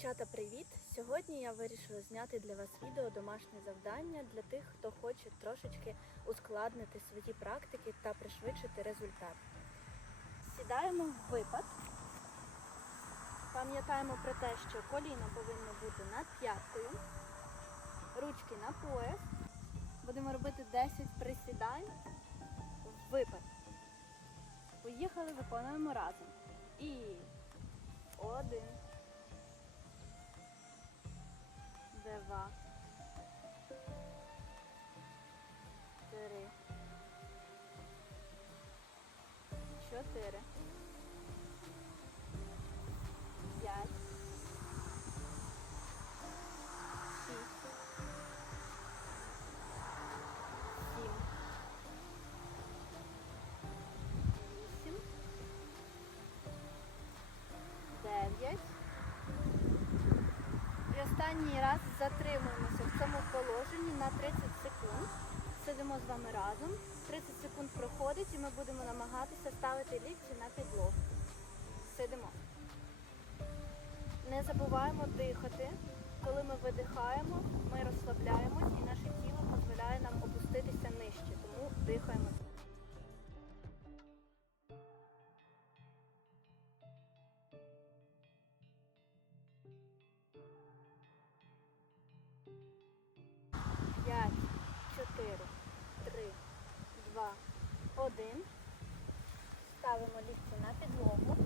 Дівчата, привіт! Сьогодні я вирішила зняти для вас відео домашнє завдання для тих, хто хоче трошечки ускладнити свої практики та пришвидшити результат. Сідаємо в випад. Пам'ятаємо про те, що коліно повинно бути над п'яткою, ручки на пояс. Будемо робити 10 присідань в випад. Поїхали, виконуємо разом. І один. Два. Три. Чотири. Останній раз затримуємося в цьому положенні на 30 секунд. Сидимо з вами разом. 30 секунд проходить і ми будемо намагатися ставити лікті на підлогу. Сидимо. Не забуваємо дихати. Коли ми видихаємо, ми розслабляємось і наше тіло дозволяє нам опуститися нижче. Ставимо лікті на підлогу.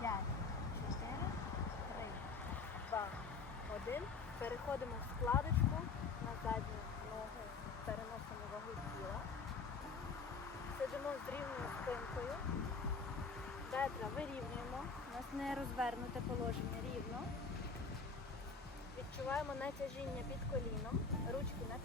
П'ять, чотири, три, два, один. Переходимо в складочку на задню ногу, Сидимо з рівною спинкою. Бедра вирівнюємо. У нас не розвернуте положення рівно. Відчуваємо натяжіння під коліном, ручки на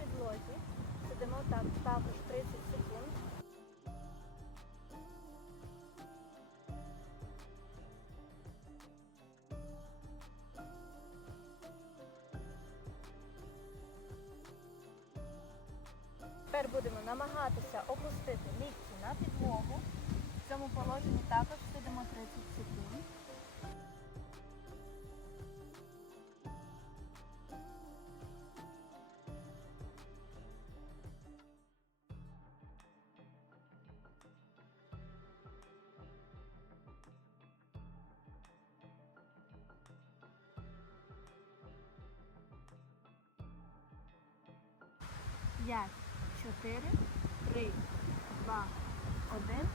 намагатися опустити лікті на підлогу. В цьому положенні також сидимо 30 секунд. П'ять, чотири, 3, 2, 1.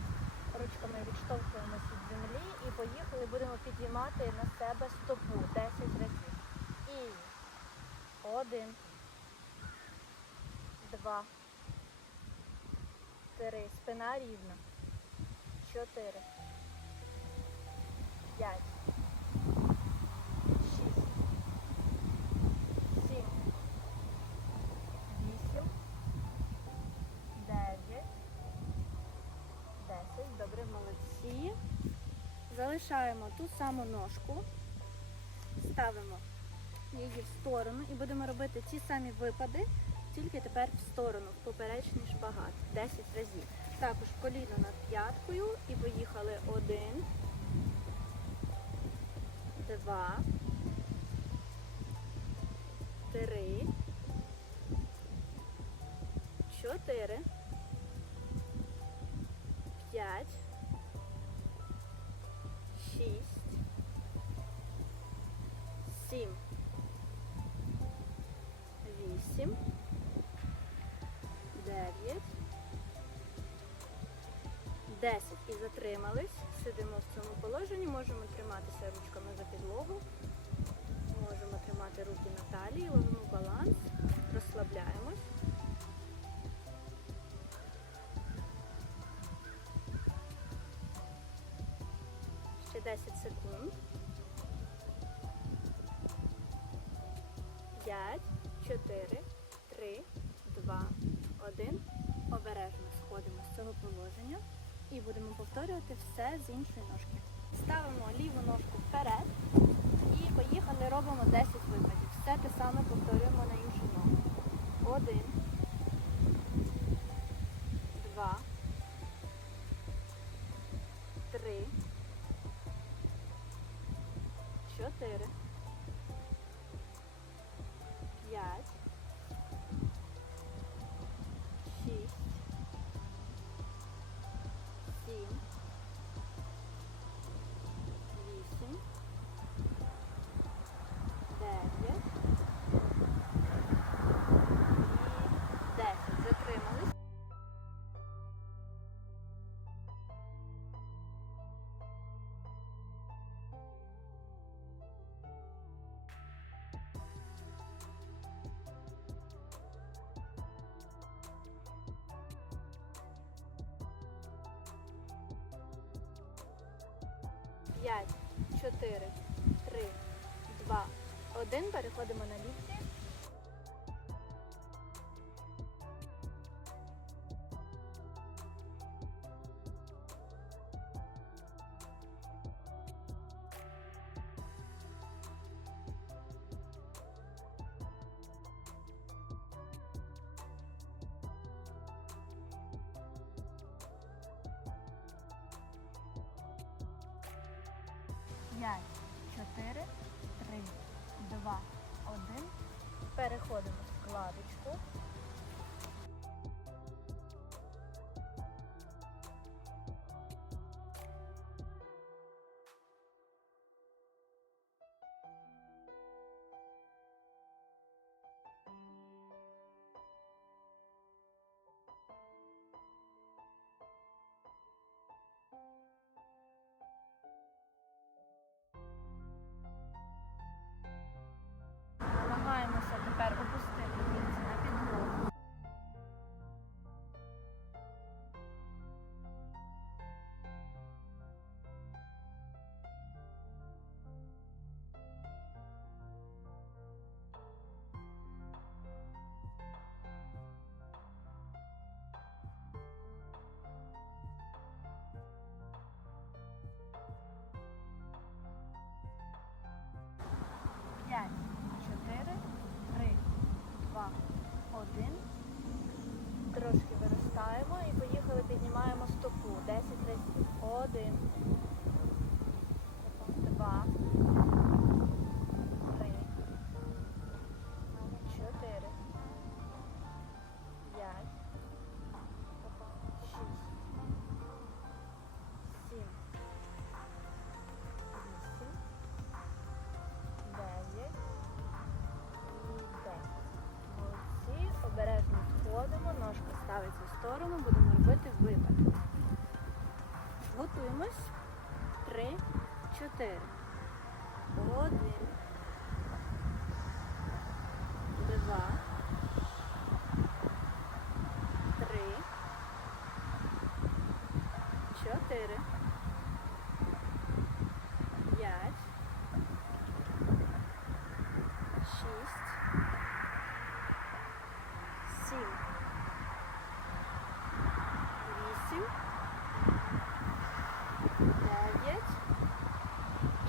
Ручками відштовхуємося від землі і поїхали, будемо підіймати на себе стопу 10 разів. І 1, 2, 3. Спина рівна. 4, 5. Залишаємо ту саму ножку, ставимо її в сторону і будемо робити ті самі випади, тільки тепер в сторону, в поперечний шпагат. 10 разів. Також коліно над п'яткою і поїхали. Один, два, три, чотири, п'ять, 10 і затримались, сидимо в цьому положенні, можемо триматися ручками за підлогу, можемо тримати руки на талії, ловимо баланс, розслабляємось. Ще 10 секунд. 5, 4, 3, 2, 1. Обережно сходимо з цього положення. І будемо повторювати все з іншої ножки. Ставимо ліву ножку вперед і поїхали, робимо 10 випадів. Все те саме повторюємо на іншу ногу. Один, два, три, чотири, 5, 4, 3, 2, 1. Переходимо на лід. 5, 4, 3, 2, 1. Переходимо в вкладочку. Сторону, будемо робити випад. Готуємось. Три, чотири. Один. Два. Три. Чотири. П'ять. шість, сім, вісім, дев'ять.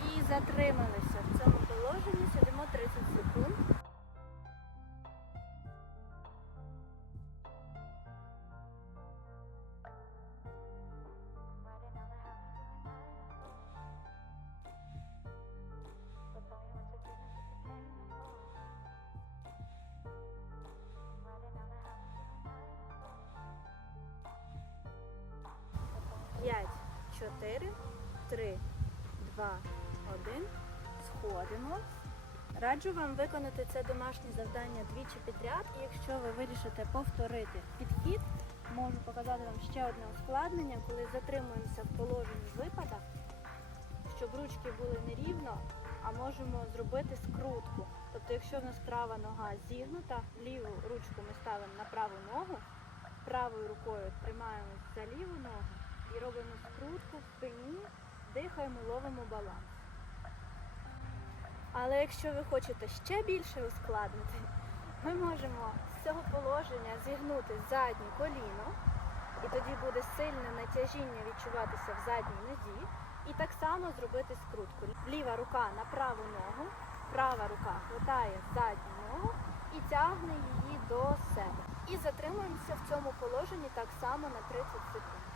І затрималися в цьому положенні. Сидимо 30 секунд. П'ять, чотири, три, два, один. Сходимо. Раджу вам виконати це домашнє завдання двічі підряд. І якщо ви вирішите повторити підхід, можу показати вам ще одне ускладнення, коли затримуємося в положенні випада, щоб ручки були не рівно, а можемо зробити скрутку. Тобто, якщо в нас права нога зігнута, ліву ручку ми ставимо на праву ногу, правою рукою тримаємось за ліву ногу і робимо скрутку в спині, дихаємо, ловимо баланс. Але якщо ви хочете ще більше ускладнити, ми можемо з цього положення зігнути заднє коліно і тоді буде сильне натяжіння відчуватися в задній нозі. І так само зробити скрутку. Ліва рука на праву ногу, права рука хватає задню ногу і тягне її до себе. І затримуємося в цьому положенні так само на 30 секунд.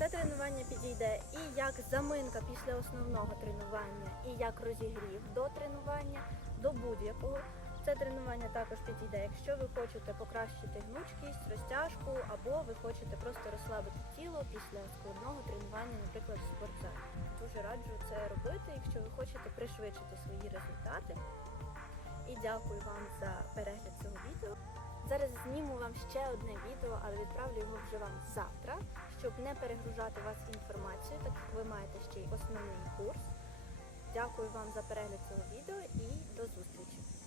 Це тренування підійде і як заминка після основного тренування, і як розігрів до тренування, до будь-якого. Це тренування також підійде, якщо ви хочете покращити гнучкість, розтяжку, або ви хочете просто розслабити тіло після складного тренування, наприклад, в спортзалі. Дуже раджу це робити, якщо ви хочете пришвидшити свої результати. І дякую вам за перегляд цього відео. Зараз зніму вам ще одне відео, але відправлю його вже вам завтра, щоб не перегружати вас інформацією, так як ви маєте ще й основний курс. Дякую вам за перегляд цього відео і до зустрічі!